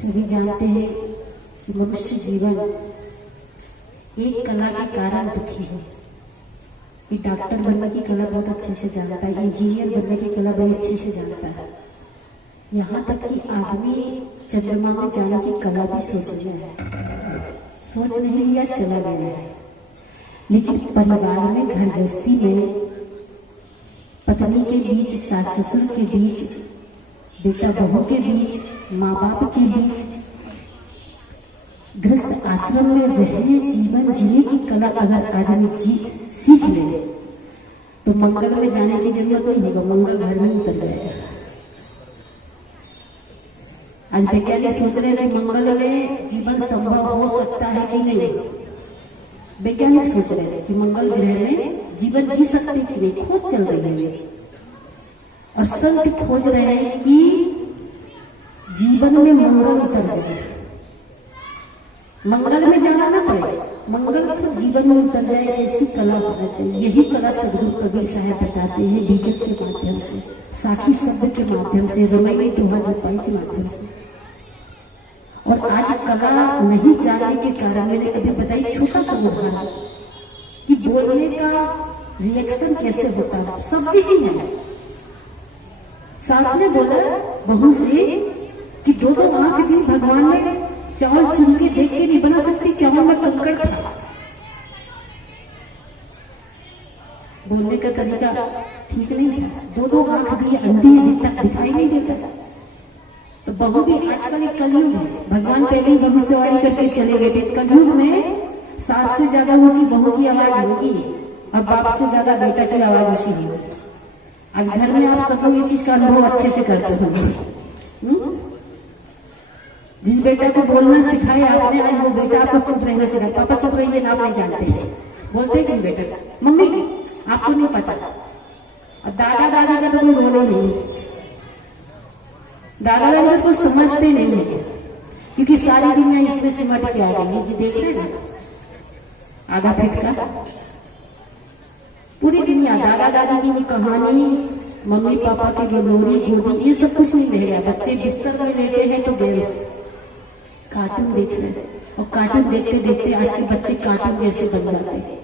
सभी जानते हैं कि मनुष्य जीवन एक कला के कारण दुखी है। ये डॉक्टर बनने की कला बहुत अच्छे से जानता है, इंजीनियर बनने की कला बड़ी अच्छे से जानता है, यहाँ तक कि आदमी चंद्रमा में जाने की कला भी सोच लिया है, सोच नहीं लिया चला गया है। लेकिन परिवार में, घर गृहस्थी में, पत्नी के बीच, सास ससुर के बीच, बेटा बहू के बीच, माँ बाप के बीच, गृहस्थ आश्रम में रहने, जीवन जीने की कला अगर आदमी सीख ले तो मंगल में जाने की जरूरत नहीं होगा, मंगल घर में उतर जाएगा। आज वैज्ञानिक सोच रहे हैं कि मंगल में जीवन संभव हो सकता है कि नहीं। वैज्ञानिक सोच रहे हैं कि मंगल ग्रह में जीवन जी सकते हैं कि नहीं, खोज चल रही है। और संत खोज रहे हैं कि जीवन में मंगल उतर जाए, मंगल में जाना ना पड़े, मंगल को जीवन में उतर जाए, ऐसी कला होना चाहिए। यही कला सदगुरु कबीर साहब बताते हैं बीजक के माध्यम से, साखी शब्द के माध्यम से, रमैनी दोहा जपाई के माध्यम से। और आज कला नहीं जानने के कारण, मैंने कभी बताई छोटा सा उदाहरण कि बोलने का रिएक्शन कैसे होता है, शब्द ही है। सास ने बोला बहू से कि दो दो आंख दी भगवान ने, चावल चुन के देख के नहीं बना सकती, चावल में कंकड़ था। बोलने का तरीका ठीक नहीं था, दो दो आंख दी, अंधी है, दिखाई नहीं देता। तो बहू भी आजकल एक कलयुग है, भगवान पहले ही भविष्यवाणी करके चले गए थे। कलयुग में सास से ज्यादा ऊंची बहू की आवाज होगी और बाप से ज्यादा बेटा की आवाज ऐसी होगी। आज घर में आप सब लोग ये चीज का अनुभव अच्छे से करते होंगे। जिस बेटा को बोलना सिखाया आपने, आज वो बेटा आपको चुप रहना सिखाया। पापा चुप रहिए ना, आप नहीं जानते हैं, बोलते क्यों बेटा? मम्मी आपको नहीं पता। और दादा दादी का तो कोई बोले नहीं, दादा दादी को समझते नहीं है, क्योंकि सारी दुनिया इसमें सिमट के आ गई है। जी देख रहे हैं ना, आधा फीट का पूरी दुनिया, दादा दादी की भी कहानी, मम्मी पापा की गिलोरी गोदी, ये सब कुछ नहीं रह गया। बच्चे बिस्तर में लेटे हैं तो गेम्स, कार्टून देख रहे हैं, और कार्टून देखते देखते आज के बच्चे कार्टून जैसे बन जाते हैं।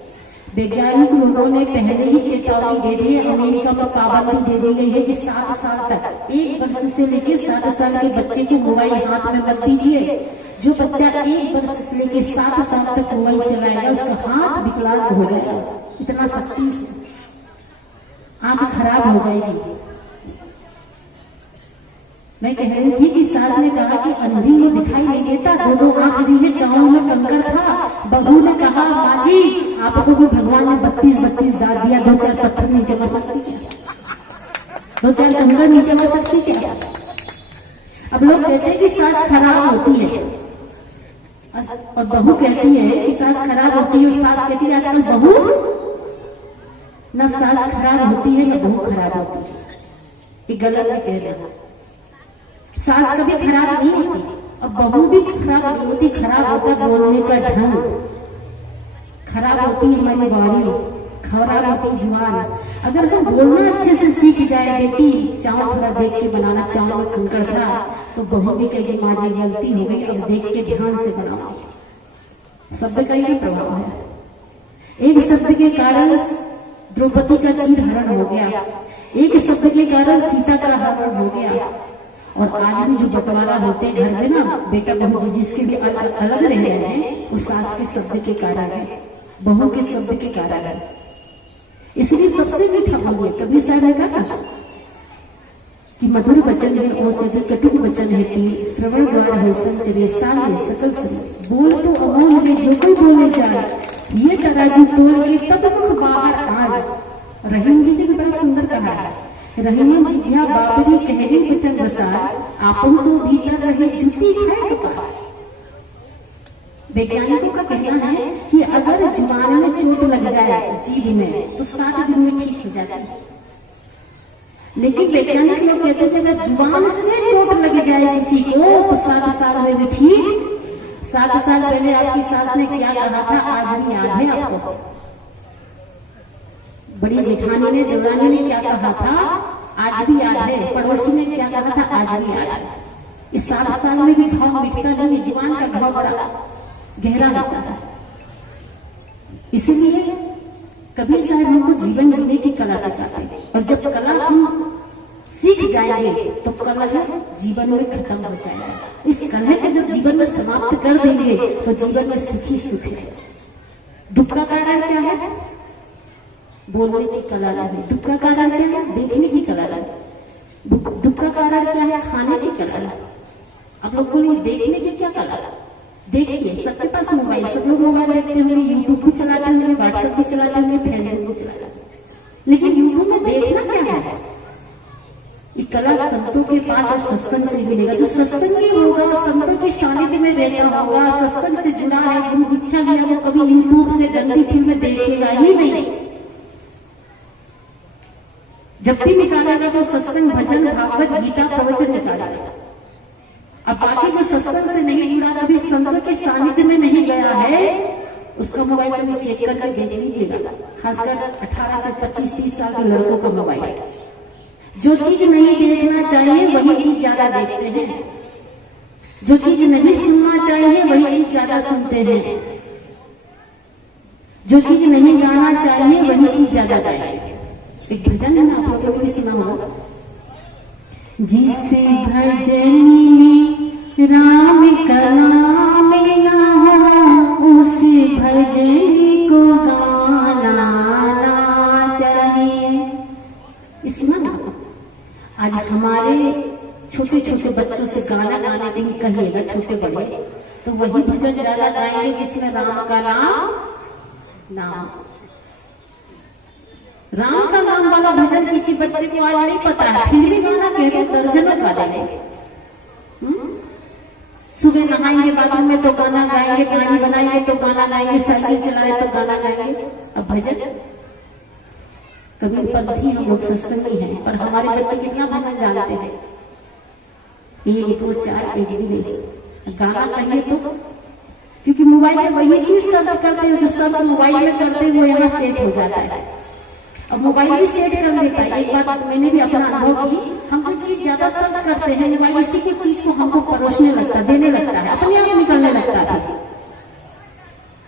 वैज्ञानिक लोगों ने पहले ही चेतावनी दे दी है, अमेरिका में पाबंदी दे दी गई है कि 7 साल तक, 1 वर्ष से लेकर 7 साल के बच्चे को मोबाइल हाथ में मत दीजिए। जो बच्चा 1 वर्ष से लेकर 7 साल तक मोबाइल चलाएगा उसका हाथ विकलांग हो जाएगा, इतना सख्ती से, आंख खराब हो जाएगी। मैं कह रही थी कि सास ने कहा कि अंधी में दिखाई नहीं देता, दो दो आंख दी है, चावल में कंकड़ था। बहू ने कहा माँ जी आपको भी भगवान ने 32 दांत दिया, 2-4 पत्थर नहीं जमा सकती क्या? 2-4 कंकड़ नहीं जमा सकती क्या? अब लोग कहते हैं कि सास खराब होती है, और बहू कहती है कि सास खराब होती है, और सास कहती है आजकल बहू न सास खराब होती है न बहू खराब होती है। ये गलत है कह रहा। सास कभी खराब नहीं होती और बहू भी खराब नहीं होती। खराब होता बोलने का ढंग, खराब होती हमारी वाणी, खराब होती जुबान। अगर हम बोलना अच्छे से सीख जाए, बेटी चावल थोड़ा देख के बनाना, चावल में कंकड़ था, तो बहू भी कहेगी माँ जी गलती हो गई, अब देख के ध्यान से बनाओ। शब्द का ही प्रभाव है। एक शब्द के कारण द्रौपदी का चीर हरण हो गया, एक शब्द के कारण सीता का हरण हो गया। और आज भी जो बंटवारा होते घर में ना, बेटा बहू जिसके भी अलग रह रहे हैं, वो सास के शब्द के कारण है, बहू के शब्द के कारण है। इसलिए सबसे मीठा बोलिए। कबीर साहब ने कहा कि मधुर वचन है औषधि, कटु वचन है तीर, श्रवण द्वार है संचरे, साल है सकल शरीर। बोल तो अमोल है जो कोई बोले जाए, ये तराजू तोड़ के तब मुख बाहर आए। रहीम जी ने भी बड़ा सुंदर कहा है, रहीमन जिज्ञा बाबरी कहरी वचन रसार, आपन तो भीतर रहे जुती है कपार। वैज्ञानिकों का कहना है कि अगर जुबान में चोट लग जाए, जीभ में, तो 7 दिन में ठीक हो जाती है। लेकिन वैज्ञानिक लोग कहते हैं कि अगर जुबान से चोट लग जाए किसी को तो 7 साल में भी ठीक। 7 साल पहले आपकी सास ने क्या कहा था आज भी याद है आपको? बड़ी जेठानी ने, देवरानी ने क्या कहा था आज भी याद है, पड़ोसी ने क्या कहा था आज भी याद है। इस 7 साल में भी घाव मिटता नहीं, जुबान का घाव बड़ा गहरा होता है। इसीलिए कबीर साहब हमको जीवन जीने की कला सिखाते हैं, और जब कला हम सीख जाएंगे तो कलह जीवन में खत्म हो जाएगा। इस कलह को जब जीवन में समाप्त कर देंगे तो जीवन में सुख ही सुख है। दुख का कारण क्या है? बोलने की कला नहीं। दुख का कारण क्या है? देखने की कला नहीं। दुख का कारण क्या है? खाने की कला नहीं। अब लोग बोलेंगे देखने की क्या कला? देखिए, सबके पास मोबाइल, सब लोग मोबाइल देखते होंगे, यूट्यूब भी चलाते होंगे, व्हाट्सएप भी चलाते होंगे, फेसबुक भी चलाते होंगे, लेकिन यूट्यूब में देखना क्या है? ये कला संतों के पास और सत्संग से मिलेगा। जो सत्संगी होगा, संतों के सानिध्य में रहता होगा, सत्संग से जुड़ा है, गुरु दीक्षा लिया, वो कभी यूट्यूब से गंदी फिल्म देखेगा ही नहीं। जब भी निकालेगा तो सत्संग, भजन, भागवत, गीता, प्रवचन निकालेगा। अब बाकी जो सत्संग से नहीं जुड़ा, कभी संतों के सानिध्य में नहीं गया है, उसका मोबाइल कभी चेक करके देख लीजिएगा। खासकर 18 से 25-30 साल के लड़कों का मोबाइल, जो चीज नहीं देखना चाहिए वही चीज ज्यादा देखते हैं, जो चीज नहीं सुनना चाहिए वही चीज ज्यादा सुनते हैं, जो चीज नहीं गाना चाहिए वही चीज ज्यादा गाएंगे। एक भजन है ना, आप लोगों ने भी सुना होगा, जिसे भजनी में राम कला में ना हो, उसे भजनी को गाना ना चाहिए। इसमें ना आज हमारे छोटे छोटे बच्चों से गाना गाने के लिए कहिएगा, छोटे बड़े, तो वही भजन ज्यादा गाएंगे जिसमें राम का नाम राम का नाम वाला भजन किसी बच्चे को आज नहीं पता है, फिर भी गाना कहते दर्जनों गा देंगे। सुबह नहाएंगे, बाथरूम में तो गाना गाएंगे, गाड़ी बनाएंगे तो गाना गाएंगे, साइकिल चलाए तो गाना गाएंगे। अब भजन कबीर पंथी हम लोग सत्संगी हैं, पर हमारे बच्चे कितना भजन जानते हैं? 1 2 4 एक भी नहीं। गाना कहिए तो, क्योंकि मोबाइल में वही चीज सर्च करते हो जो सर्च मोबाइल में करते हैं, वो यहाँ सेव हो जाता है। अब मोबाइल भी सेट कर लेता है। एक बात मैंने भी अपना अनुभव की, हम जो चीज ज्यादा सर्च करते हैं, मोबाइल उसी की चीज को हमको परोसने लगता है, देने लगता है, अपने आप निकलने लगता है।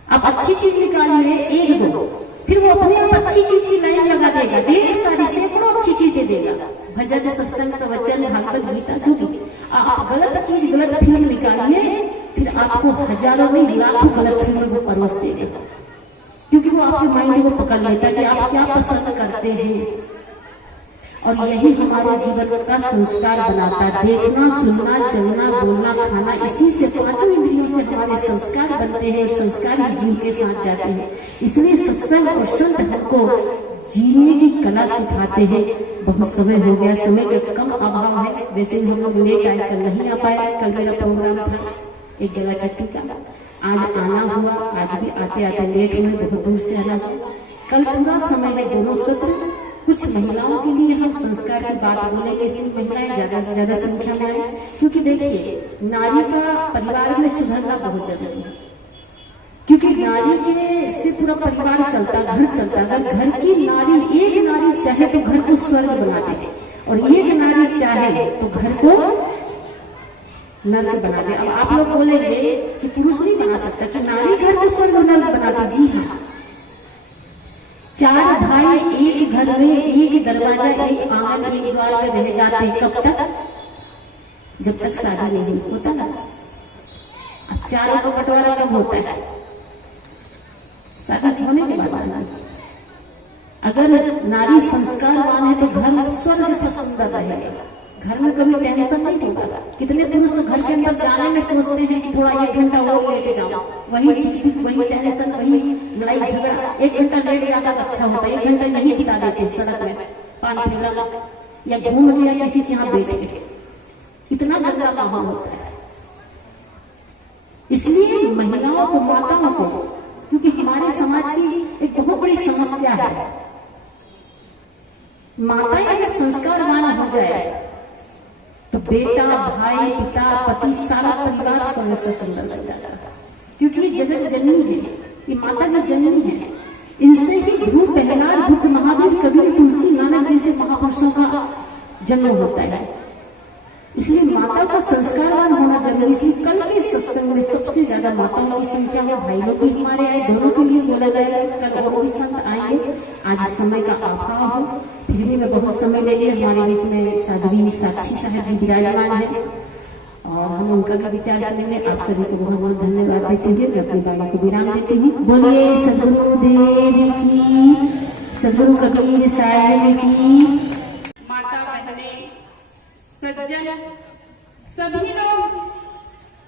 अब अच्छी चीज निकालिए 1 2, फिर वो अपने आप अच्छी चीज की लाइन लगा देगा, ढेर सारी सैकड़ों अच्छी चीजें देगा, भजन, सत्संग, प्रवचन, भागवत, गीता, जो भी। आप गलत चीज, गलत फिल्म निकालिए, फिर आपको हजारों नहीं लाखों गलत फिल्म वो परोस देगा, क्योंकि वो आपके माइंड को पकड़ लेता है कि आप क्या पसंद करते हैं। और यही हमारे जीवन का संस्कार बनाता है। देखना, सुनना, चलना, बोलना, खाना, इसी से 5 इंद्रियों से हमारे संस्कार बनते हैं और संस्कार ही जीव के साथ जाते हैं। इसलिए सत्संग और संत हमको जीने की कला सिखाते हैं। बहुत समय हो गया, समय का कम अभाव है, वैसे ही हम लोग लेट आए, कल नहीं आ पाए। कल मेरा प्रोग्राम था एक जगह छुट्टी का, आज आना हुआ, आज भी आते आते लेट हुए, बहुत दूर से आना हुआ। कल पूरा समय है, दोनों सत्र। कुछ महिलाओं के लिए हम संस्कार की बात बोलेंगे, इसमें महिलाएं ज्यादा से ज्यादा संख्या में आए, क्योंकि देखिए नारी का परिवार में सुधरना बहुत जरूरी है, क्योंकि नारी के से पूरा परिवार चलता, घर चलता। अगर घर की नारी, एक नारी चाहे तो घर को स्वर्ग बना दे, और एक नारी चाहे तो घर को नर्क बना दे। अब आप लोग बोलेंगे कि पुरुष नहीं बना सकता, कि नारी घर को स्वर्ग नर्क बना दे। जी हाँ, 4 भाई एक घर में, एक दरवाजा, एक आंगन, एक द्वार में रह जाते, कब तक? जब तक शादी नहीं होता ना। 4 का बंटवारा कब होता है? शादी होने के बाद। अगर नारी संस्कारवान है तो घर स्वर्ग से सुंदर रहेगा, घर में कभी टेंशन नहीं होगा। कितने पुरुष तो घर के अंदर जाने में सोचते हैं कि थोड़ा 1 घंटा और लेके जाओ, वही चिपचिप, वही टेंशन, वही लड़ाई झगड़ा। 1 घंटा लेट जाता तो अच्छा होता, 1 घंटा नहीं बिता देते सड़क में, पान ठेला या घूम गया किसी के यहाँ बैठ के, इतना गंदा माहौल होता है। इसलिए महिलाओं को, माताओं को, क्योंकि हमारे समाज की एक बहुत बड़ी समस्या है, माताएं अगर संस्कारवान हो जाए तो बेटा, भाई, पिता, पति, सारा परिवार स्वयं से सुंदर बन जाता है। क्योंकि ये जगत जननी है, ये माता जी जननी है। इनसे ही ध्रुव, प्रहलाद, बुद्ध, महावीर, कबीर, तुलसी, नानक जैसे महापुरुषों का जन्म होता है। इसलिए माता का संस्कारवान होना जरूरी। इसलिए कल के सत्संग में सबसे ज्यादा माताओं की संख्या है, भाई लोग भी हमारे आए, दोनों के लिए बोला जाएगा। कल और भी संत आएंगे, आज समय का अभाव हो, फिर भी मैं बहुत समय ले लिया। हमारे बीच में साध्वी साक्षी साहब जी विराजमान है और हम उनका भी विचार सुनेंगे। आप सभी को बहुत बहुत धन्यवाद देते हुए मैं अपनी बाणी को विराम देती हूँ। बोलिए सद्गुरु देव की, सद्गुरु कबीर साहिब की। माता बहने सज्जन सभी लोग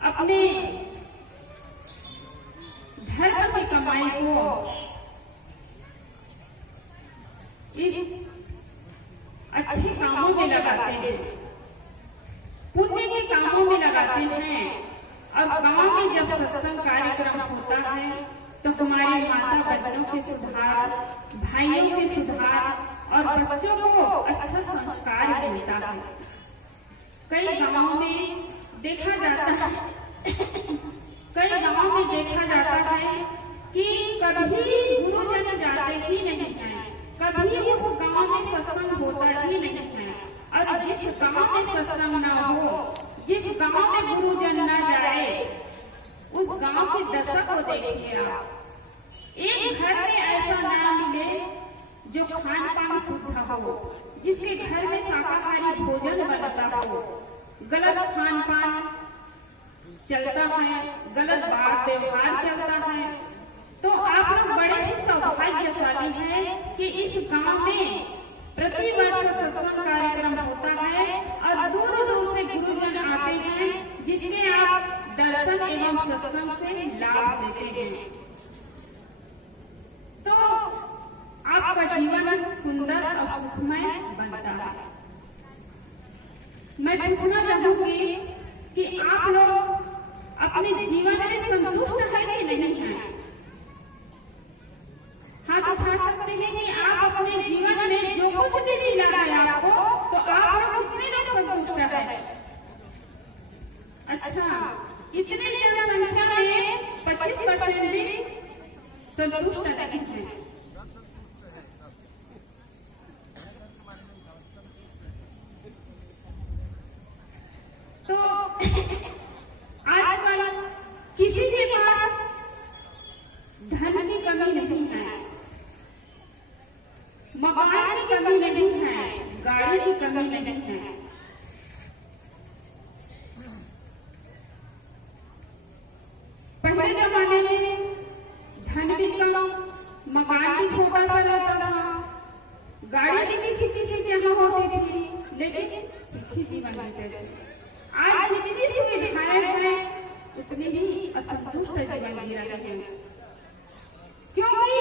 अपने धर्म की कमाई को इस अच्छे कामों में लगाते हैं, पुण्य के कामों में लगाते हैं। और गांव में जब सत्संग कार्यक्रम होता है तो हमारी माता बहनों के सुधार, भाइयों के सुधार और बच्चों को अच्छा संस्कार मिलता है। कई गांवों में देखा जाता है कि कभी गुरुजन जाते ही नहीं है, कभी उस गांव में सत्संग होता ही नहीं है। और जिस गांव में सत्संग न हो, जिस गांव में गुरुजन न जाए, उस गांव की दशा को देखिए आप। एक घर में ऐसा न मिले जो खान पान शुद्ध हो, जिसके घर में शाकाहारी भोजन बनता हो। गलत खान पान चलता है, गलत बात व्यवहार चलता है। तो आप लोग बड़े ही सौभाग्यशाली हैं कि इस गांव में प्रति वर्ष सत्संग कार्यक्रम होता है और दूर दूर से गुरुजन आते हैं, जिसके आप दर्शन एवं सत्संग से लाभ लेते हैं। तो आपका जीवन सुंदर और सुखमय बनता है। मैं पूछना चाहूंगी कि आप लोग अपने जीवन में संतुष्ट है कि नहीं है? हाथ उठा सकते हैं कि आप अपने जीवन में जो कुछ भी मिला है आपको, तो आप लोग कितने लोग संतुष्ट है? अच्छा, इतने जनसंख्या में 25% भी संतुष्ट नहीं है। तो आजकल किसी के पास धन की कमी नहीं है, मकान की कमी नहीं है, गाड़ी की कमी नहीं है। पहले जमाने में धन भी कम, मकान भी छोटा सा रहता था, गाड़ी भी किसी किसी के यहाँ होती थी, लेकिन सुखी जीवन जीते थे। आज जितनी सुविधाएं हैं उतनी ही असंतुष्ट जीवन जी रहे हैं, क्योंकि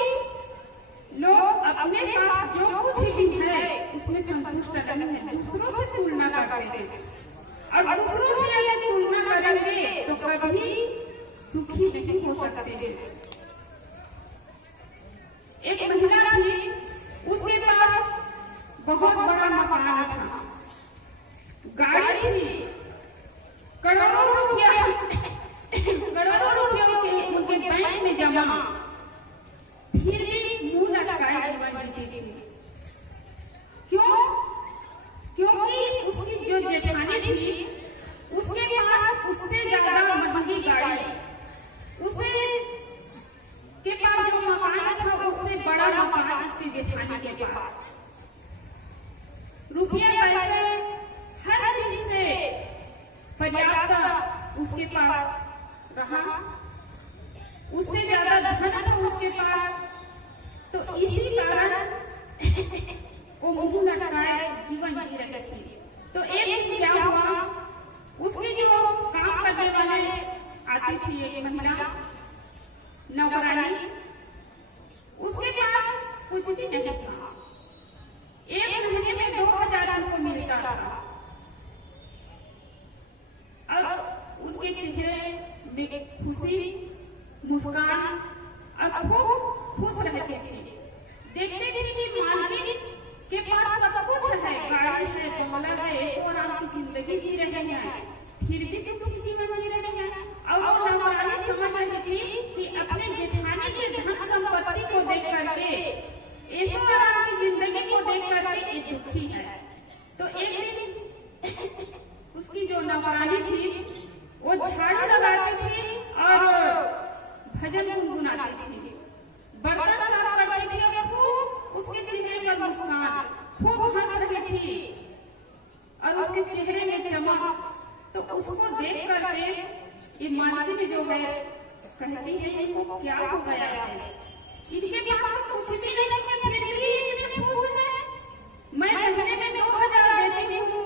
लोग अपने पास जो कुछ भी है उसमें संतुष्ट नहीं है, दूसरों से तुलना करते हैं। और दूसरों से अगर तुलना करेंगे तो कभी सुखी नहीं हो सकते हैं। एक महिला थी, उसके पास बहुत बड़ा मकान था, गाड़ी थी, करोड़ों रुपयों के उनके बैंक में जमा, फिर भी मुंह लटकाए जीवन जीती थी। क्यों? क्योंकि उसकी जो जेठानी थी उसके पास उससे ज्यादा महंगी गाड़ी, उसे के पास जो मकान था उससे बड़ा मकान उसकी जेठानी के पास, रुपया पैसे हर चीज से पर्याप्त उसके पास रहा, उससे ज्यादा धन था उसके पास। तो इसी कारण वो मुंह लटकाए जीवन जी रही थी। तो एक दिन क्या हुआ, उसके जो काम करने वाले आती थी एक महिला नौकरानी, उसके पास कुछ भी नहीं था। एक महीने में 2000 रुपये मिलता था और उनके चेहरे में खुशी, मुस्कान और खूब खुश रहते थे। देखते थे कि मालकिन के पास सब कुछ है, गाड़ी है, बंगला है, ऐशोआराम की जिंदगी जी रहे हैं, फिर भी दुखी जीवन जी रहे हैं। और वो नौकरानी समझ रही थी कि अपने जेठानी के धन संपत्ति को देख करके, ऐशोआराम की जिंदगी को देख करके ये दुखी है। तो एक दिन उसकी ये मालकिन जो है कहती है इनको क्या हो गया है, इनके पास तो कुछ भी नहीं है फिर भी इतने खुश है। मैं महीने में 2000 देती हूँ,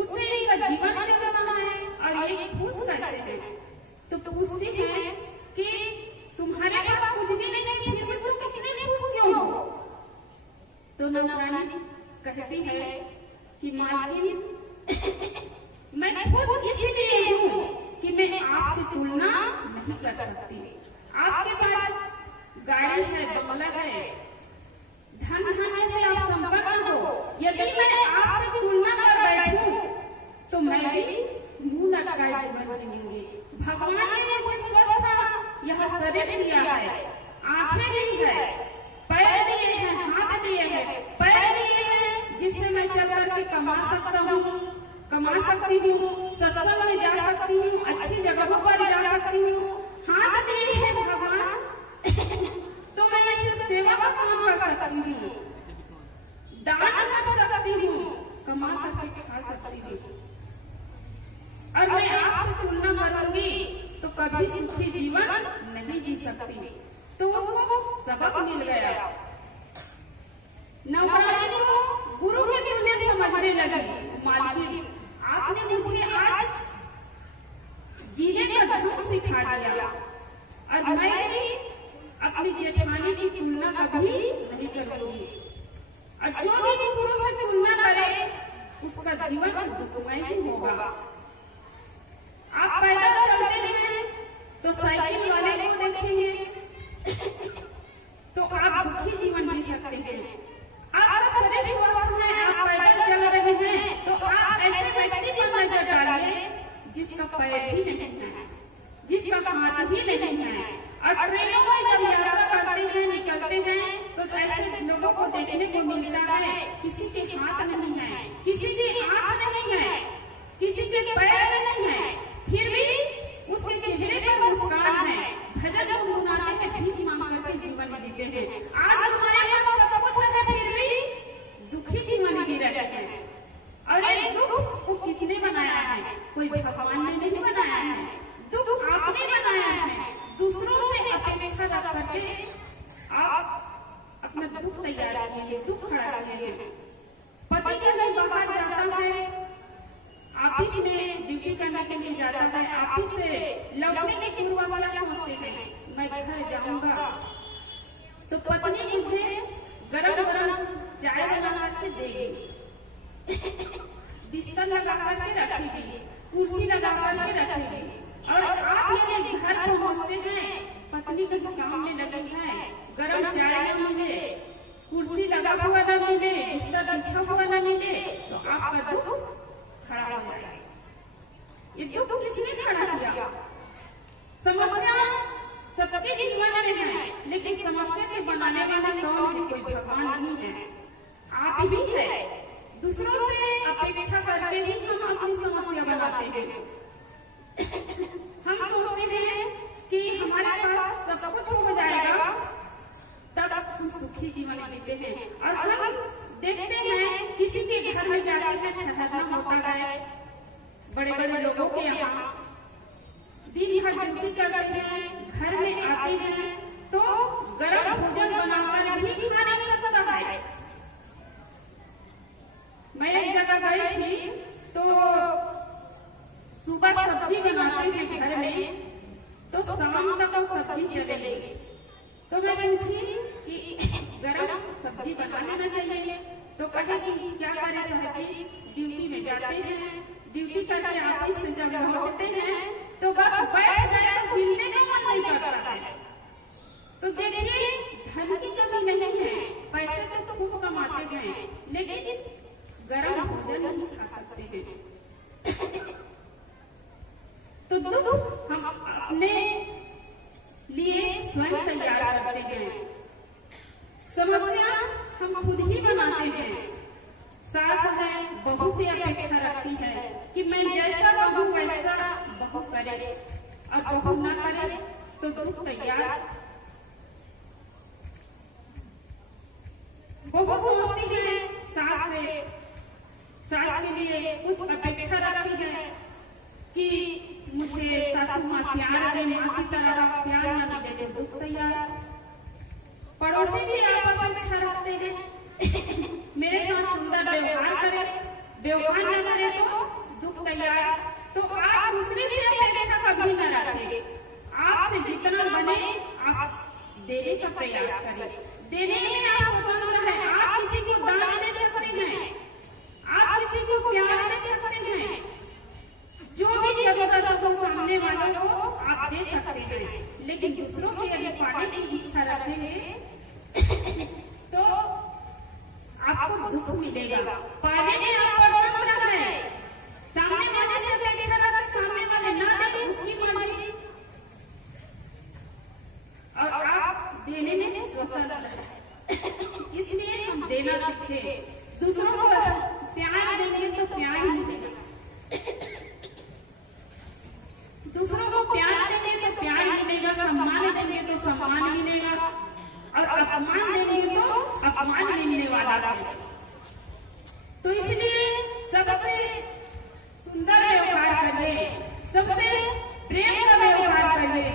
उससे इनका जीवन चल रहा है और ये खुश कैसे है। तो पूछती है कि तुम्हारे पास कुछ भी नहीं है फिर भी तुम इतने खुश क्यों हो। तो नौकरानी कहती है कि मालकिन मैं खुश इसलिए हूँ कि मैं आपसे तुलना नहीं कर सकती। आपके पास गाड़ी है, बंगला है, धन धान्य से आप संपन्न हो, यदि मैं आपसे तुलना कर बैठूं तो मैं भी मुंह लटकाए जीवन जीऊंगी। भगवान ने मुझे स्वस्थ यह शरीर दिया है, आंखें दी है, पैर दिए हैं, हाथ दिए हैं, पैर दिए हैं जिससे मैं चल करके कमा सकती हूँ, सत्संग में जा सकती हूँ, अच्छी जगहों पर जा सकती हूँ। हाथ दिए हैं भगवान तो मैं इससे सेवा का काम कर सकती हूँ, दान कर सकती हूँ, कमा करके खा सकती हूँ। और मैं आपसे तुलना करूंगी तो कभी सुखी जीवन नहीं जी सकती। तो उसको सबक मिल गया। नौकरानी को गुरु के तुल्य समझने लगी। मालकिन आपने मुझे आज जीने का ढंग सिखा दिया और मैं भी अपनी जेठानी की तुलना कभी नहीं करूंगी। और जो भी दूसरों से तुलना करे उसका जीवन दुखमय ही होगा। आप पैदल चलते हैं तो साइकिल वाले को देखेंगे तो आप दुखी जीवन जी सकते हैं। आपका शरीर स्वस्थ है, आप पैदल चल रहे हैं तो आप ऐसे व्यक्ति पर नजर डालिए जिसका पैर भी नहीं है, जिसका हाथ भी नहीं है। और ट्रेनों में जब यात्रा करते हैं, निकलते हैं तो ऐसे लोगों को देखने को मिलता है किसी के हाथ नहीं है, किसी की आंख नहीं है, किसी के पैर नहीं है, फिर भी उसके चेहरे पर मुस्कान है, भजन गुनगुनाते हैं, भीख मांग करके जीवन जीते हैं। आज हमारे पास सब कुछ है फिर भी दुखी जीवन जी रहे हैं। और ये दुख को किसने बनाया है? कोई भगवान ने नहीं बनाया है, दुख आपने बनाया है। दूसरों से अपेक्षा रख करके आप अपना दुख तैयार किए हैं, दुख खड़ा किए हैं। पति कहीं बाहर जाता है, ऑफिस में ड्यूटी करने के लिए जाता है, ऑफिस से लौटने के पूर्व क्या सोचते हैं, मैं घर जाऊंगा तो पत्नी मुझे गरम गरम चाय बना करके देगी, बिस्तर लगा करके रखेगी, कुर्सी लगा करके रखेगी। और आप यदि घर पहुंचते हैं, पत्नी कहीं काम में लगी है, गरम चाय न मिले, कुर्सी लगा हुआ न मिले, बिस्तर बिछा हुआ न मिले तो आपका दुख खड़ा हो जाएगा। ये दुख किसने खड़ा किया? समस्या सबके जीवन में है, लेकिन समस्या के बनाने वाले कौन है? कोई भगवान नहीं है, आप ही है। दूसरों से अपेक्षा करके ही हम अपनी समस्या बनाते हैं। हम सोचते हैं कि हमारे पास सब कुछ हो जाएगा तब हम सुखी जीवन जीते हैं। और हम देखते हैं किसी के घर में जाते हैं, ठहरना होता है, बड़े बड़े लोगों के यहाँ दिन भर ड्यूटी करते हैं, घर में आते हैं तो गरम भोजन बनाकर भी खा नहीं सकता है। मैं एक जगह गई थी तो सुबह सब्जी बनाते हैं घर में तो शाम तक वो सब्जी चलेगी। तो मैं पूछी कि गरम सब्जी बना लेना चाहिए, तो कहे कि क्या करें साहब जी, ड्यूटी में जाते हैं, ड्यूटी करके ऑफिस से जब लौटते हैं तो बस बैठ गए तो हिलने का मन नहीं करता है। तो देखिए धन की कमी नहीं है, पैसे तो खूब कमाते हैं, लेकिन गरम भोजन नहीं खा सकते हैं। तो दुख हम अपने लिए स्वयं तैयार करते हैं, समस्या हम खुद ही बनाते हैं। सास है, बहू से अपेक्षा रखती है कि मैं जैसा कहूँ वैसा बहू करे, और बहू ना करे तो दुख तैयार। बहू सोचती है सास के लिए कुछ अपेक्षा रखी है कि मुझे मिले माँ की तरह, प्यार न मिले तो दुख तैयार। पड़ोसी से आप अपेक्षा रखते हैं मेरे साथ सुंदर व्यवहार करे, व्यवहार न करे तो दुख तैयार। तो आप दूसरे से अपेक्षा कभी न रखें, आपसे जितना बने आप देने का प्रयास करें। देने में आप स्वतंत्र हैं, आप किसी को दान दे सकते हैं, आप किसी को प्यार दे सकते हैं, जो भी जरूरत हो सामने वालों को आप दे सकते हैं। लेकिन दूसरों से यदि पाने की इच्छा रखेंगे तो आपको दुख मिलेगा। पाने में आप परतंत्र हैं, सामने वाले से अपेक्षा रखें, सामने वाले ना दे उसकी मर्जी, और आप देने में स्वतंत्र हैं। इसलिए हम देना सीखे। दूसरों को प्यार देंगे तो प्यार मिलेगा, दूसरों को प्यार देंगे तो प्यार मिलेगा, सम्मान देंगे तो सम्मान मिलेगा, और अपमान देंगे तो अपमान मिलने वाला है। तो इसलिए सबसे सुंदर व्यवहार करिए, सबसे प्रेम का व्यवहार करिए।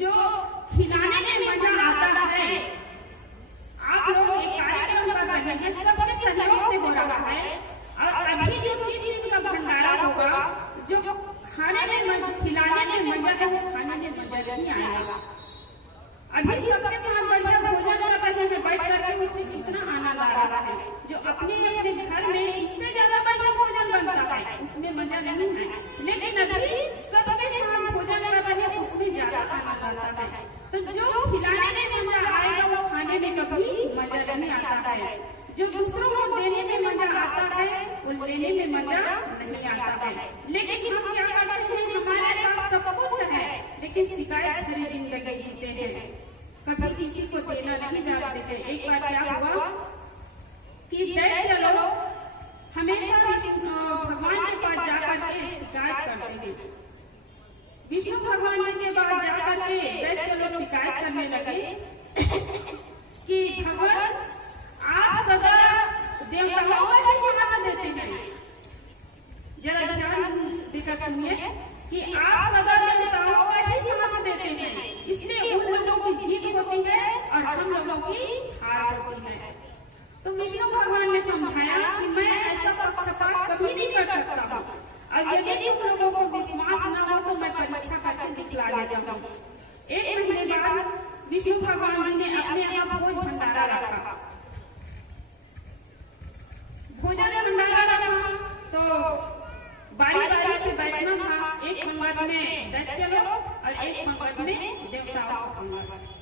जो खिलाने में मजा आता है, आप लोग एक कार्यक्रम कर रहे हैं, सबके सहयोग से हो रहा है, और अभी जो 3 दिन का भंडारा होगा, जो खाने में खिलाने में मजा है वो खाने में मजा नहीं आएगा। अभी सबके साथ बढ़िया भोजन कर रहे हैं बैठ करके, उसमें कितना आनंद आ रहा है। जो अपने अपने घर में इससे ज्यादा बढ़िया भोजन बनता है उसमें मजा नहीं है, लेकिन अभी सबके साथ भोजन कर रहे हैं उसमें ज्यादा आनंद आता है। तो जो खिलाने में मजा आएगा वो खाने में कभी मजा नहीं आता है। जो दूसरों को देने में मजा आता है वो लेने में मजा नहीं आता है। लेकिन हम क्या करते हैं, हमारे पास सब कुछ है लेकिन शिकायत भरी जिंदगी जीते हैं, कभी किसी को देना नहीं जानते हैं। एक बार क्या हुआ कि दैत्य लोग हमेशा विष्णु भगवान के पास जाकर के शिकायत करते हैं। विष्णु भगवान जी के पास जाकर के दैत्य लोग शिकायत करने लगे कि भगवान आप सदा देवताओं का ही साथ देते हैं। जरा ध्यान देकर सुनिए कि आप सदा देवताओं का ही साथ देते हैं, इसलिए उन लोगों की जीत होती है और हम लोगों की हार होती है। तो विष्णु भगवान ने समझाया कि मैं ऐसा पक्षपात कभी नहीं कर सकता हूँ, और यदि तुम लोगों को विश्वास न हो तो मैं परीक्षा करके दिखला देता हूँ। 1 महीने बाद विष्णु भगवान जी ने अपने यहाँ भोज भंडारा रखा। भोजन भंडारा रखा तो बारी बारी से बैठना था, एक पंगत में दैत्य लोग और एक पंगत में देवताओं का पंगत।